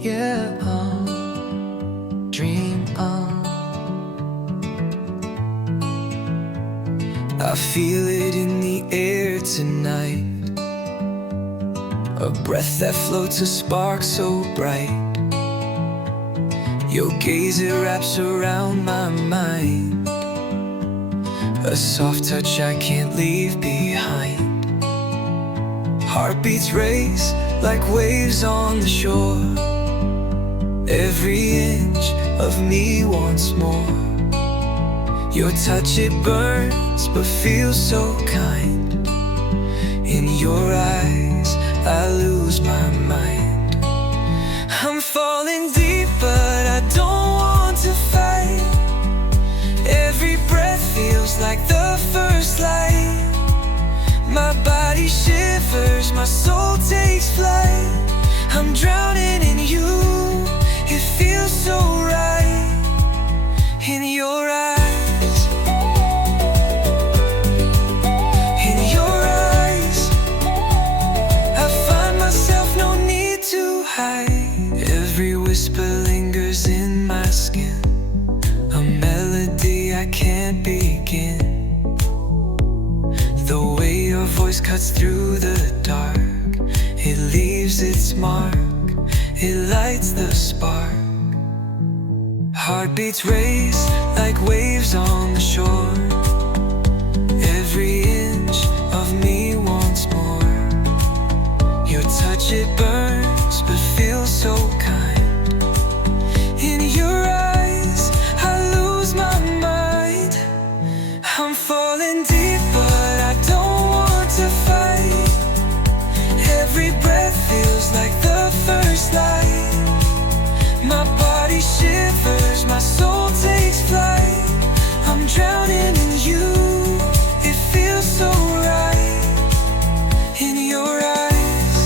Yeah, dream on. I feel it in the air tonight, a breath that floats, a spark so bright. Your gaze, it wraps around my mind, a soft touch I can't leave behind. Heartbeats race like waves on the shore, every inch of me wants more. Your touch, it burns but feels so kind. In your eyes I lose my mind. I'm falling deep but I don't want to fight. Every breath feels like the first light. My body shivers, my soul takes flight. I'm drowning in you, it feels so right. In your eyes, in your eyes, I find myself, no need to hide. Every whisper lingers in my skin, a melody I can't begin. The way your voice cuts through the dark, it leaves its mark, it lights the spark. Heartbeats race like waves on the shore, every inch of me wants more. Your touch, it burns but feels so kind. In your eyes I lose my mind. I'm falling deep but I don't want to fight. Every breath feels like the first light. My body shivers, my soul takes flight. I'm drowning in you, it feels so right. In your eyes,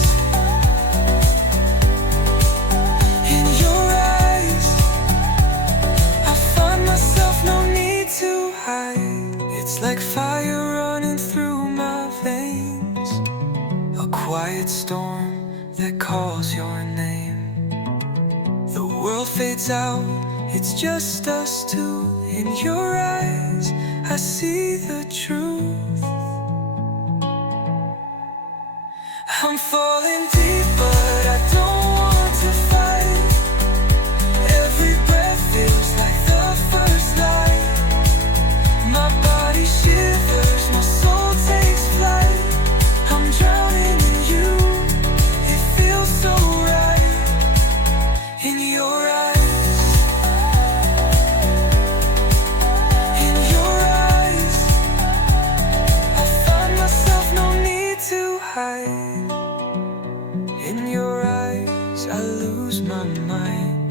in your eyes, I find myself, no need to hide. It's like fire running through my veins, a quiet storm that calls your name. The world fades out, it's just us two. In your eyes, I see the truth. I'm falling deep, but I don't want to fight. Every breath feels like the first light. My body shivers, my soul takes flight. I'm drowning in you, it feels so right. In your eyes, in your eyes, I find myself, no need to hide. In your eyes I lose my mind.